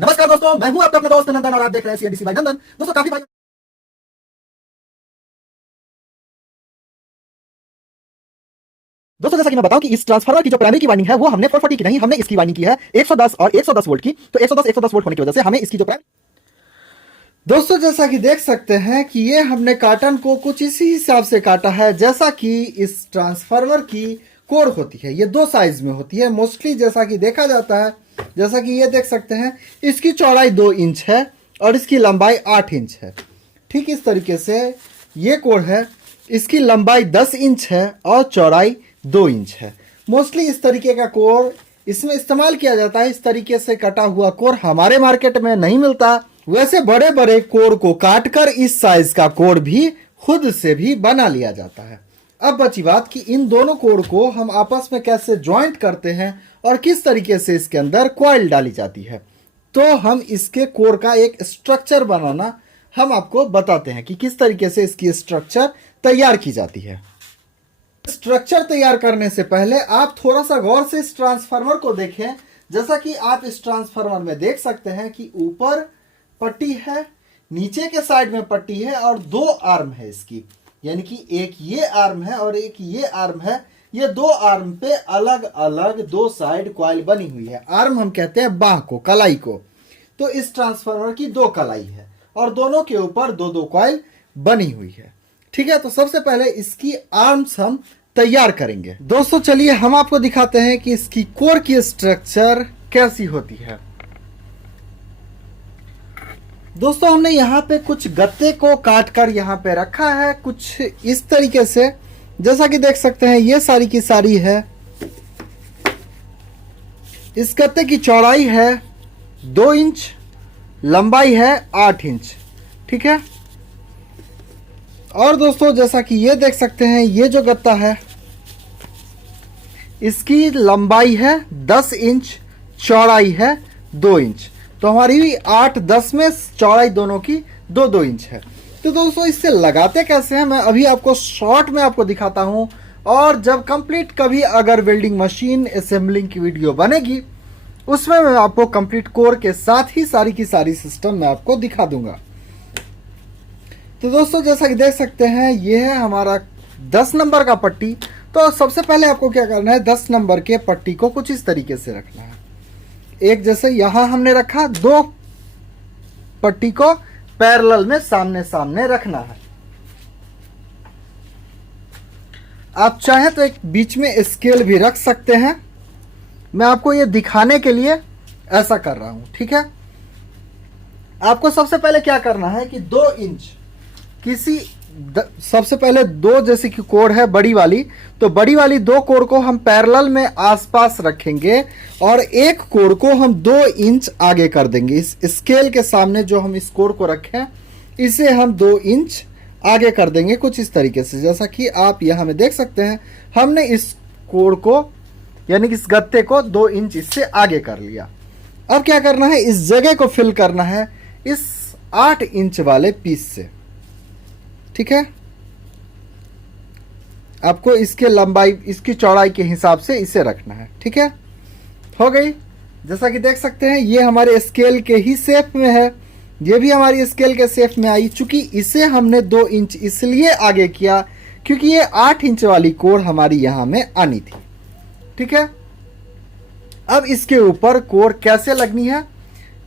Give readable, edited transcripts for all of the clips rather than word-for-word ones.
नमस्कार दोस्तों, मैं हूं आपका अपना दोस्त नंदन और आप देख रहे हैं सीएनडीसी बाय नंदन। दोस्तों काफी भाई दोस्तों जैसा कि मैं बताऊं कि इस ट्रांसफार्मर की जो प्राइमरी की वाइंडिंग है वो हमने 440 की नहीं, हमने इसकी वाइंडिंग की है 110 और 110 वोल्ट की। तो 110 वोल्ट होने की वजह से हमें इसकी जो दोस्तों जैसा कि देख सकते हैं कि ये हमने कार्टन को कुछ इसी हिसाब से काटा है जैसा कि इस ट्रांसफार्मर की कोर होती है। ये दो साइज में होती है मोस्टली, जैसा कि देखा जाता है। जैसा कि ये देख सकते हैं, इसकी चौड़ाई 2 इंच है और इसकी लंबाई 8 इंच है। ठीक इस तरीके से ये कोर है, इसकी लंबाई 10 इंच है और चौड़ाई 2 इंच है। मोस्टली इस तरीके का कोर इसमें इस्तेमाल किया जाता है। इस तरीके से कटा हुआ कोर हमारे मार्केट में नहीं मिलता। वैसे बड़े बड़े कोर को काटकर इस साइज का कोर भी खुद से भी बना लिया जाता है। अब बची बात कि इन दोनों कोर को हम आपस में कैसे ज्वाइंट करते हैं और किस तरीके से इसके अंदर कॉइल डाली जाती है। तो हम इसके कोर का एक स्ट्रक्चर बनाना हम आपको बताते हैं कि किस तरीके से इसकी स्ट्रक्चर तैयार की जाती है। स्ट्रक्चर तैयार करने से पहले आप थोड़ा सा गौर से इस ट्रांसफार्मर को देखें। जैसा कि आप इस ट्रांसफार्मर में देख सकते हैं कि ऊपर पट्टी है, नीचे के साइड में पट्टी है और 2 आर्म है इसकी, यानी कि एक ये आर्म है और एक ये आर्म है। ये 2 आर्म पे अलग अलग 2 साइड कॉइल बनी हुई है। आर्म हम कहते हैं बाह को, कलाई को। तो इस ट्रांसफार्मर की 2 कलाई है और दोनों के ऊपर 2-2 कॉइल बनी हुई है। ठीक है, तो सबसे पहले इसकी आर्म्स हम तैयार करेंगे। दोस्तों चलिए हम आपको दिखाते हैं कि इसकी कोर की स्ट्रक्चर कैसी होती है। दोस्तों हमने यहाँ पे कुछ गत्ते को काटकर यहाँ पे रखा है कुछ इस तरीके से। जैसा कि देख सकते हैं ये सारी की सारी है। इस गत्ते की चौड़ाई है 2 इंच, लंबाई है 8 इंच। ठीक है, और दोस्तों जैसा कि ये देख सकते हैं, ये जो गत्ता है इसकी लंबाई है 10 इंच, चौड़ाई है 2 इंच। तो हमारी 8-10 में चौड़ाई दोनों की 2-2 इंच है। तो दोस्तों इससे लगाते कैसे हैं मैं अभी आपको शॉर्ट में आपको दिखाता हूं, और जब कंप्लीट कभी अगर वेल्डिंग मशीन असेंबलिंग की वीडियो बनेगी उसमें मैं आपको कंप्लीट कोर के साथ ही सारी की सारी सिस्टम मैं आपको दिखा दूंगा। तो दोस्तों जैसा कि देख सकते हैं ये है हमारा 10 नंबर का पट्टी। तो सबसे पहले आपको क्या करना है, 10 नंबर के पट्टी को कुछ इस तरीके से रखना है। एक जैसे यहां हमने रखा, 2 पट्टी को पैरेलल में सामने सामने रखना है। आप चाहें तो एक बीच में स्केल भी रख सकते हैं। मैं आपको ये दिखाने के लिए ऐसा कर रहा हूं। ठीक है, आपको सबसे पहले क्या करना है कि 2 इंच सबसे पहले 2 जैसे कि कोर है बड़ी वाली, तो बड़ी वाली 2 कोर को हम पैरेलल में आसपास रखेंगे और एक कोर को हम 2 इंच आगे कर देंगे। इस स्केल के सामने जो हम इस कोर को रखें इसे हम 2 इंच आगे कर देंगे कुछ इस तरीके से। जैसा कि आप यहाँ में देख सकते हैं, हमने इस कोर को यानी कि इस गत्ते को 2 इंच इससे आगे कर लिया। अब क्या करना है, इस जगह को फिल करना है इस 8 इंच वाले पीस से। ठीक है, आपको इसके लंबाई इसकी चौड़ाई के हिसाब से इसे रखना है। ठीक है, हो गई। जैसा कि देख सकते हैं ये हमारे स्केल के ही शेप में है, ये भी हमारी स्केल के शेप में आई। चूंकि इसे हमने 2 इंच इसलिए आगे किया क्योंकि ये 8 इंच वाली कोर हमारी यहां में आनी थी। ठीक है, अब इसके ऊपर कोर कैसे लगनी है,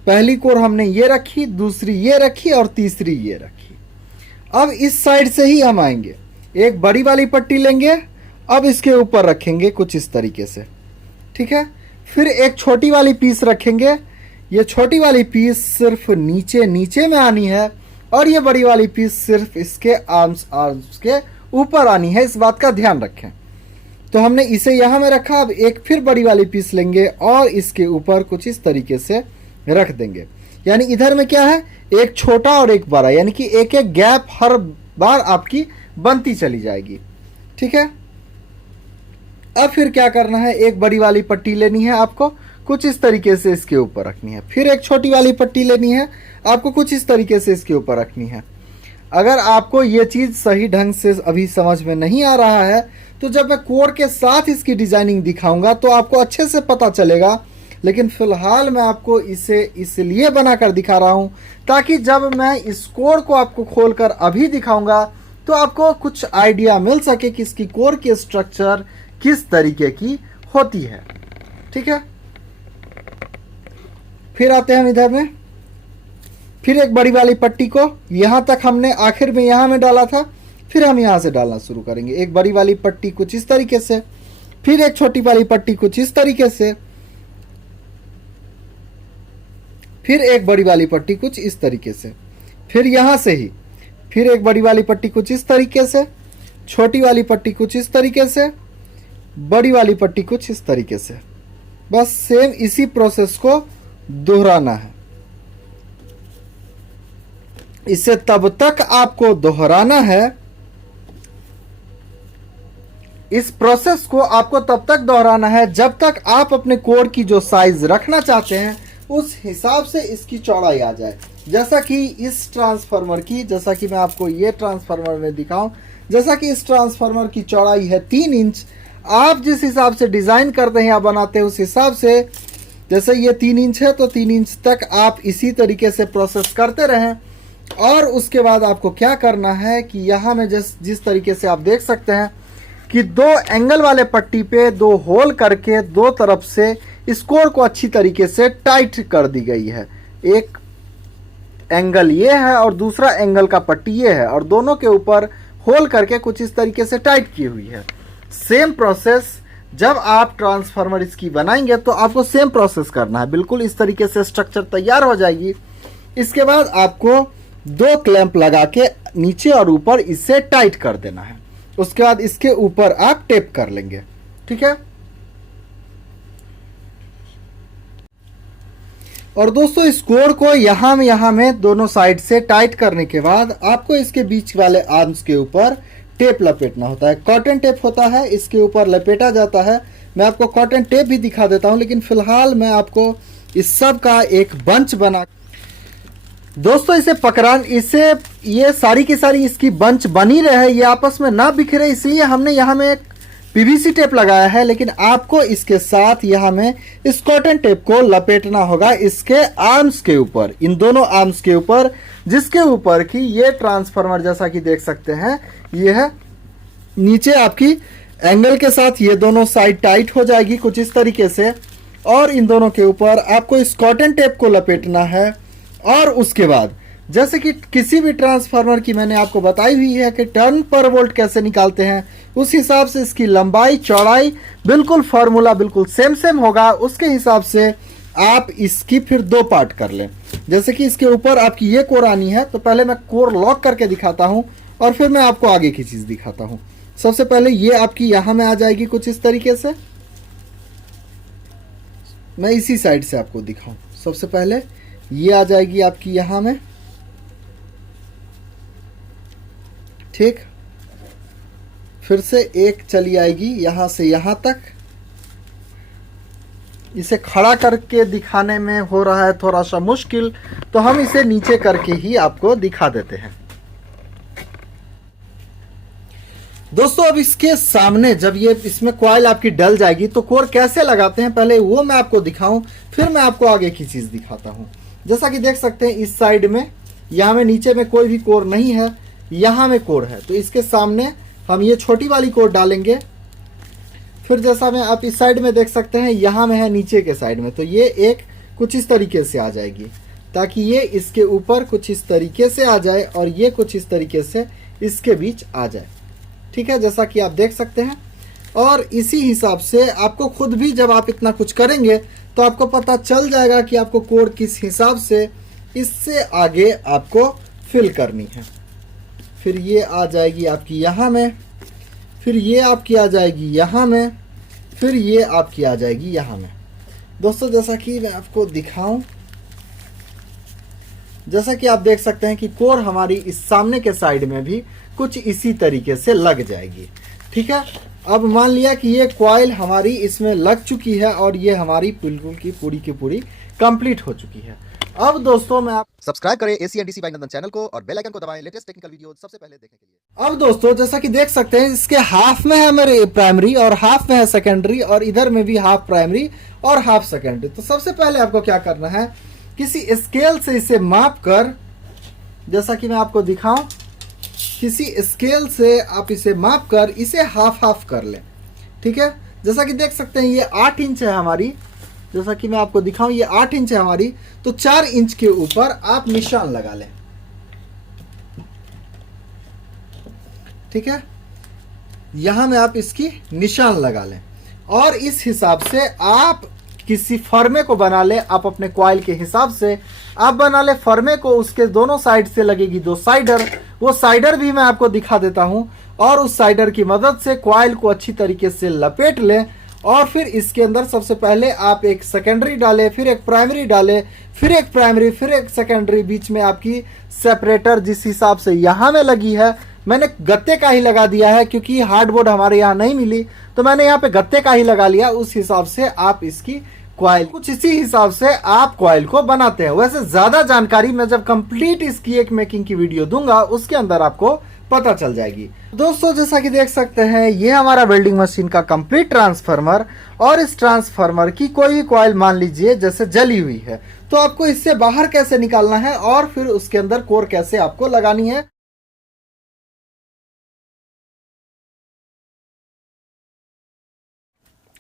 पहली कोर हमने ये रखी, दूसरी ये रखी और तीसरी ये रखी। अब इस साइड से ही हम आएंगे, एक बड़ी वाली पट्टी लेंगे, अब इसके ऊपर रखेंगे कुछ इस तरीके से। ठीक है, फिर एक छोटी वाली पीस रखेंगे। ये छोटी वाली पीस सिर्फ नीचे नीचे में आनी है और ये बड़ी वाली पीस सिर्फ इसके आर्म्स के ऊपर आनी है, इस बात का ध्यान रखें। तो हमने इसे यहाँ में रखा। अब एक फिर बड़ी वाली पीस लेंगे और इसके ऊपर कुछ इस तरीके से रख देंगे। यानी इधर में क्या है, एक छोटा और एक बड़ा, यानी कि एक एक गैप हर बार आपकी बनती चली जाएगी। ठीक है, अब फिर क्या करना है, एक बड़ी वाली पट्टी लेनी है आपको, कुछ इस तरीके से इसके ऊपर रखनी है। फिर एक छोटी वाली पट्टी लेनी है आपको, कुछ इस तरीके से इसके ऊपर रखनी है। अगर आपको ये चीज़ सही ढंग से अभी समझ में नहीं आ रहा है तो जब मैं कोर के साथ इसकी डिजाइनिंग दिखाऊंगा तो आपको अच्छे से पता चलेगा लेकिन फिलहाल मैं आपको इसे इसलिए बनाकर दिखा रहा हूं ताकि जब मैं इस कोर को आपको खोलकर अभी दिखाऊंगा तो आपको कुछ आइडिया मिल सके कि इसकी कोर की स्ट्रक्चर किस तरीके की होती है। ठीक है, फिर आते हैं हम इधर में। फिर एक बड़ी वाली पट्टी को यहां तक हमने आखिर में यहां में डाला था, फिर हम यहां से डालना शुरू करेंगे। एक बड़ी वाली पट्टी कुछ इस तरीके से, फिर एक छोटी वाली पट्टी कुछ इस तरीके से, फिर एक बड़ी वाली पट्टी कुछ इस तरीके से, फिर यहां से ही फिर एक बड़ी वाली पट्टी कुछ इस तरीके से, छोटी वाली पट्टी कुछ इस तरीके से, बड़ी वाली पट्टी कुछ इस तरीके से। बस सेम इसी प्रोसेस को दोहराना है। इसे तब तक आपको दोहराना है, इस प्रोसेस को आपको तब तक दोहराना है जब तक आप अपने कोर की जो साइज रखना चाहते हैं उस हिसाब से इसकी चौड़ाई आ जाए। जैसा कि इस ट्रांसफार्मर की, जैसा कि मैं आपको ये ट्रांसफार्मर में दिखाऊं, जैसा कि इस ट्रांसफार्मर की चौड़ाई है 3 इंच। आप जिस हिसाब से डिजाइन करते हैं या बनाते हैं उस हिसाब से, जैसे ये 3 इंच है तो 3 इंच तक आप इसी तरीके से प्रोसेस करते रहें। और उसके बाद आपको क्या करना है कि यहाँ में जिस तरीके से आप देख सकते हैं कि 2 एंगल वाले पट्टी पे 2 होल करके 2 तरफ से इस कोर को अच्छी तरीके से टाइट कर दी गई है। एक एंगल ये है और दूसरा एंगल का पट्टी ये है और दोनों के ऊपर होल करके कुछ इस तरीके से टाइट की हुई है। सेम प्रोसेस जब आप ट्रांसफार्मर इसकी बनाएंगे तो आपको सेम प्रोसेस करना है। बिल्कुल इस तरीके से स्ट्रक्चर तैयार हो जाएगी। इसके बाद आपको 2 क्लैंप लगा के नीचे और ऊपर इससे टाइट कर देना है। उसके बाद इसके ऊपर आप टेप कर लेंगे। ठीक है, और दोस्तों इस कोर को यहां में दोनों साइड से टाइट करने के बाद आपको इसके बीच वाले आर्म्स के ऊपर टेप लपेटना होता है। कॉटन टेप होता है, इसके ऊपर लपेटा जाता है। मैं आपको कॉटन टेप भी दिखा देता हूं, लेकिन फिलहाल मैं आपको इस सब का एक बंच बना, दोस्तों इसे ये सारी की सारी इसकी बंच बनी रहे, ये आपस में ना बिखरे, इसलिए हमने यहाँ में एक पीवीसी टेप लगाया है। लेकिन आपको इसके साथ यहाँ में इस कॉटन टेप को लपेटना होगा इसके आर्म्स के ऊपर, इन दोनों आर्म्स के ऊपर, जिसके ऊपर की ये ट्रांसफार्मर जैसा कि देख सकते हैं ये है। नीचे आपकी एंगल के साथ ये दोनों साइड टाइट हो जाएगी कुछ इस तरीके से, और इन दोनों के ऊपर आपको इस कॉटन टेप को लपेटना है। और उसके बाद जैसे कि किसी भी ट्रांसफार्मर की मैंने आपको बताई हुई है कि टर्न पर वोल्ट कैसे निकालते हैं, उस हिसाब से इसकी लंबाई चौड़ाई बिल्कुल फार्मूला बिल्कुल सेम होगा। उसके हिसाब से आप इसकी फिर 2 पार्ट कर लें। जैसे कि इसके ऊपर आपकी ये कोर आनी है, तो पहले मैं कोर लॉक करके दिखाता हूं और फिर मैं आपको आगे की चीज दिखाता हूं। सबसे पहले ये आपकी यहां में आ जाएगी कुछ इस तरीके से। मैं इसी साइड से आपको दिखाऊं। सबसे पहले ये आ जाएगी आपकी यहां में, ठीक। फिर से एक चली आएगी यहां से यहां तक। इसे खड़ा करके दिखाने में हो रहा है थोड़ा सा मुश्किल, तो हम इसे नीचे करके ही आपको दिखा देते हैं। दोस्तों अब इसके सामने जब ये इसमें कॉइल आपकी डल जाएगी तो कोर कैसे लगाते हैं पहले वो मैं आपको दिखाऊं, फिर मैं आपको आगे की चीज दिखाता हूं। जैसा कि देख सकते हैं इस साइड में, यहां में नीचे में कोई भी कोर नहीं है, यहां में कोर है, तो इसके सामने हम ये छोटी वाली कोर डालेंगे। फिर जैसा में आप इस साइड में देख सकते हैं यहां में है नीचे के साइड में, तो ये एक कुछ इस तरीके से आ जाएगी, ताकि ये इसके ऊपर कुछ इस तरीके से आ जाए और ये कुछ इस तरीके से इसके बीच आ जाए। ठीक है, जैसा कि आप देख सकते हैं। और इसी हिसाब से आपको खुद भी जब आप इतना कुछ करेंगे तो आपको पता चल जाएगा कि आपको कोर किस हिसाब से इससे आगे आपको फिल करनी है। फिर ये आ जाएगी आपकी यहाँ में, फिर ये आपकी आ जाएगी यहाँ में, फिर ये आपकी आ जाएगी यहाँ में। दोस्तों जैसा कि मैं आपको दिखाऊं, जैसा कि आप देख सकते हैं कि कोर हमारी इस सामने के साइड में भी कुछ इसी तरीके से लग जाएगी। ठीक है, अब मान लिया कि ये कॉइल हमारी इसमें लग चुकी है और ये हमारी बिल्कुल की पूरी कंप्लीट हो चुकी है। अब दोस्तों मैं आप सब्सक्राइब करें ACNDC बाय नंदन चैनल को और बेल आइकन को दबाएं लेटेस्ट टेक्निकल वीडियो सबसे पहले देखने के लिए। अब दोस्तों जैसा कि देख सकते हैं इसके हाफ में है मेरे प्राइमरी और हाफ में है सेकेंडरी और इधर में भी हाफ प्राइमरी और हाफ सेकेंडरी। तो सबसे पहले आपको क्या करना है, किसी स्केल से इसे माप कर, जैसा कि मैं आपको दिखाऊं, किसी स्केल से आप इसे माप कर इसे हाफ हाफ कर लें। ठीक है, जैसा कि देख सकते हैं ये 8 इंच है हमारी, जैसा कि मैं आपको दिखाऊं ये 8 इंच है हमारी, तो 4 इंच के ऊपर आप निशान लगा लें। ठीक है, यहां में आप इसकी निशान लगा लें और इस हिसाब से आप किसी फर्मे को बना ले। आप अपने कॉइल के हिसाब से आप बना ले फर्मे को, उसके दोनों साइड से लगेगी 2 साइडर। वो साइडर भी मैं आपको दिखा देता हूं और उस साइडर की मदद से कॉइल को अच्छी तरीके से लपेट लें और फिर इसके अंदर सबसे पहले आप एक सेकेंडरी डालें, फिर एक प्राइमरी डालें, फिर एक प्राइमरी, फिर एक सेकेंडरी। बीच में आपकी सेपरेटर जिस हिसाब से यहाँ में लगी है, मैंने गत्ते का ही लगा दिया है क्योंकि हार्डबोर्ड हमारे यहाँ नहीं मिली, तो मैंने यहाँ पे गत्ते का ही लगा लिया। उस हिसाब से आप इसकी कॉइल, कुछ इसी हिसाब से आप कॉइल को बनाते हैं। वैसे ज्यादा जानकारी मैं जब कंप्लीट इसकी एक मेकिंग की वीडियो दूंगा उसके अंदर आपको पता चल जाएगी। दोस्तों जैसा कि देख सकते हैं ये हमारा वेल्डिंग मशीन का कंप्लीट ट्रांसफार्मर, और इस ट्रांसफार्मर की कोई भी कॉइल मान लीजिए जैसे जली हुई है, तो आपको इससे बाहर कैसे निकालना है और फिर उसके अंदर कोर कैसे आपको लगानी है।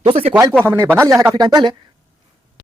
दोस्तों इसके कॉइल को हमने बना लिया है काफी टाइम पहले,